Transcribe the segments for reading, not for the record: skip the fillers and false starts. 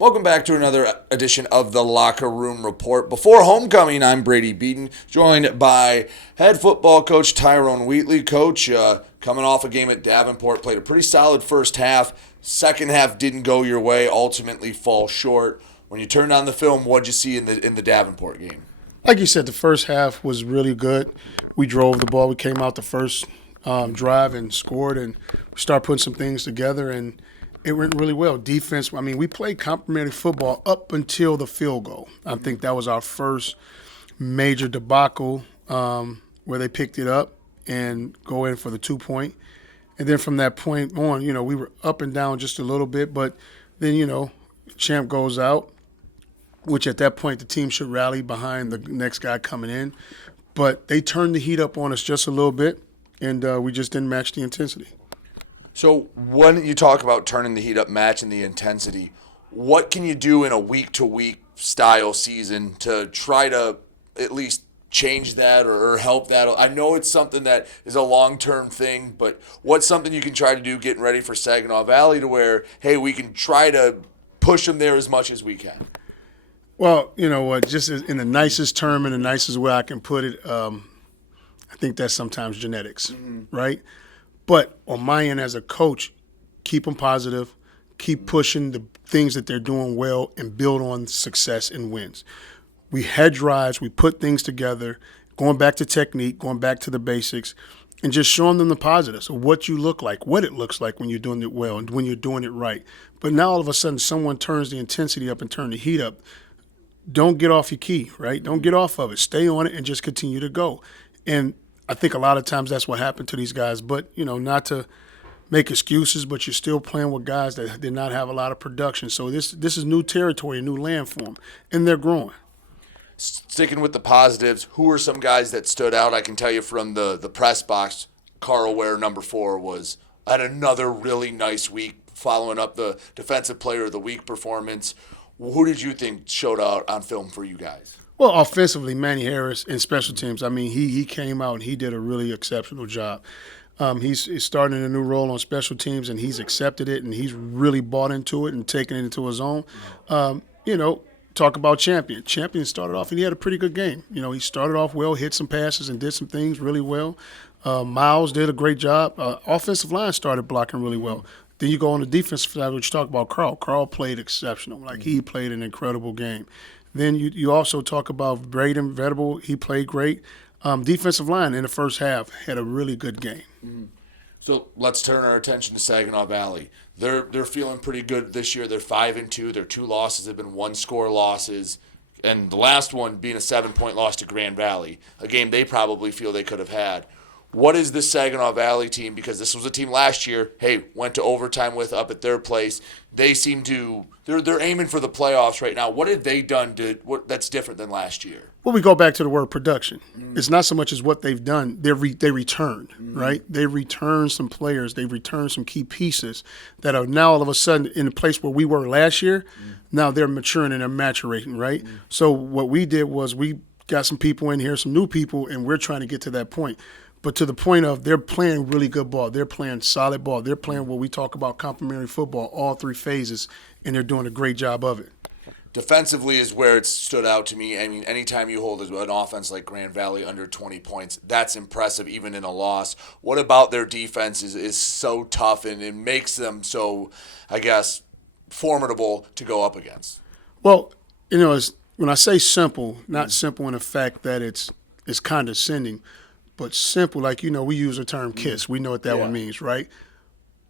Welcome back to another edition of the Locker Room Report. Before homecoming, I'm Brady Beedon, joined by head football coach Tyrone Wheatley. Coach, coming off a game at Davenport, played a pretty solid first half. Second half didn't go your way, ultimately fall short. When you turned on the film, what'd you see in the Davenport game? Like you said, the first half was really good. We drove the ball. We came out the first drive and scored, and we started putting some things together, and it went really well. Defense, I mean, we played complimentary football up until the field goal. I think that was our first major debacle where they picked it up and go in for the 2-point. And then from that point on, we were up and down just a little bit, but then, champ goes out, which at that point the team should rally behind the next guy coming in. But they turned the heat up on us just a little bit, and we just didn't match the intensity. So when you talk about turning the heat up, matching the intensity, what can you do in a week-to-week style season to try to at least change that or help that? I know it's something that is a long-term thing, but what's something you can try to do getting ready for Saginaw Valley to where, hey, we can try to push them there as much as we can? Well, you know what, just in the nicest term and the nicest way I can put it, I think that's sometimes genetics, right? But on my end as a coach, keep them positive, keep pushing the things that they're doing well, and build on success and wins. We had drives, we put things together, going back to technique, going back to the basics, and just showing them the positives of what you look like, what it looks like when you're doing it well and when you're doing it right. But now all of a sudden someone turns the intensity up and turn the heat up. Don't get off your key, right? Don't get off of it. Stay on it and just continue to go. And I think a lot of times that's what happened to these guys. But, not to make excuses, but you're still playing with guys that did not have a lot of production. So this is new territory, new land for them, and they're growing. Sticking with the positives, who are some guys that stood out? I can tell you from the press box, Carl Ware, number 4, had another really nice week following up the Defensive Player of the Week performance. Who did you think showed out on film for you guys? Well, offensively, Manny Harris in special teams, I mean, he came out and he did a really exceptional job. He's starting a new role on special teams, and he's accepted it, and he's really bought into it and taken it into his own. Talk about Champion. Champion started off, and he had a pretty good game. He started off well, hit some passes, and did some things really well. Miles did a great job. Offensive line started blocking really well. Then you go on the defensive side, which you talk about Carl. Carl played exceptional. He played an incredible game. Then you also talk about Brady Beedon. He played great. Defensive line in the first half had a really good game. Mm-hmm. So let's turn our attention to Saginaw Valley. They're feeling pretty good this year. They're 5-2. Their 2 losses have been 1-score losses, and the last one being a 7-point loss to Grand Valley, a game they probably feel they could have had. What is this Saginaw Valley team? Because this was a team last year, went to overtime with up at their place. They seem to they're aiming for the playoffs right now. What have they done that's different than last year? Well, we go back to the word production. It's not so much as what they've done. They returned, right? They returned some players. They returned some key pieces that are now all of a sudden in the place where we were last year. Now they're maturing and they're maturating, right? So what we did was we got some people in here, some new people, and we're trying to get to that point. But to the point of they're playing really good ball. They're playing solid ball. They're playing what we talk about complementary football, all 3 phases, and they're doing a great job of it. Defensively is where it stood out to me. I mean, anytime you hold an offense like Grand Valley under 20 points, that's impressive even in a loss. What about their defense is so tough and it makes them so, I guess, formidable to go up against? Well, when I say simple, not simple in the fact that it's condescending, but simple, we use the term KISS. We know what that one means, right?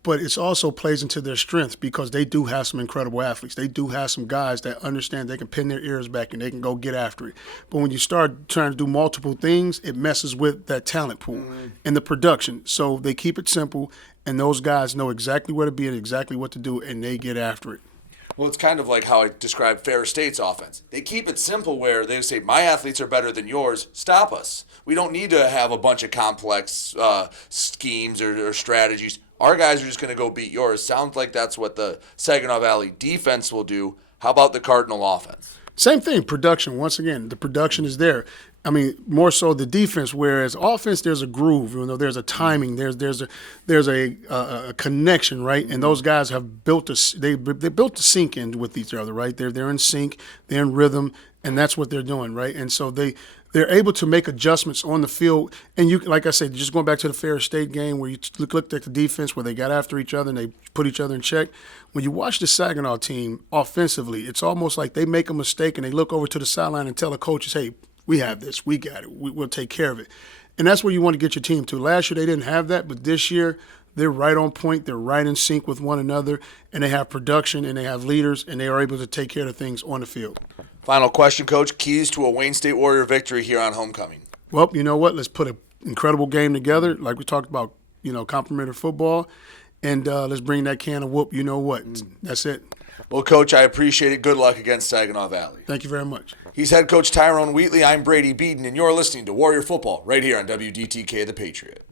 But it also plays into their strengths because they do have some incredible athletes. They do have some guys that understand they can pin their ears back and they can go get after it. But when you start trying to do multiple things, it messes with that talent pool and the production. So they keep it simple, and those guys know exactly where to be and exactly what to do, and they get after it. Well, it's kind of like how I described Ferris State's offense. They keep it simple where they say, my athletes are better than yours, stop us. We don't need to have a bunch of complex schemes or strategies. Our guys are just going to go beat yours. Sounds like that's what the Saginaw Valley defense will do. How about the Cardinal offense? Same thing, production. Once again, the production is there. I mean, more so the defense. Whereas offense, there's a groove. You know, there's a timing. There's a connection, right? And those guys have built they built to sync in with each other, right? They're in sync, they're in rhythm, and that's what they're doing, right? And so they're able to make adjustments on the field. And you, like I said, just going back to the Ferris State game where you looked at the defense where they got after each other and they put each other in check. When you watch the Saginaw team offensively, it's almost like they make a mistake and they look over to the sideline and tell the coaches, "Hey, we have this. We got it. We'll take care of it." And that's where you want to get your team to. Last year they didn't have that, but this year they're right on point. They're right in sync with one another, and they have production and they have leaders, and they are able to take care of things on the field. Final question, Coach. Keys to a Wayne State Warrior victory here on homecoming. Well, you know what? Let's put an incredible game together, like we talked about, complimentary football, and let's bring that can of whoop. You know what? That's it. Well, Coach, I appreciate it. Good luck against Saginaw Valley. Thank you very much. He's head coach Tyrone Wheatley. I'm Brady Beedon, and you're listening to Warrior Football right here on WDTK The Patriot.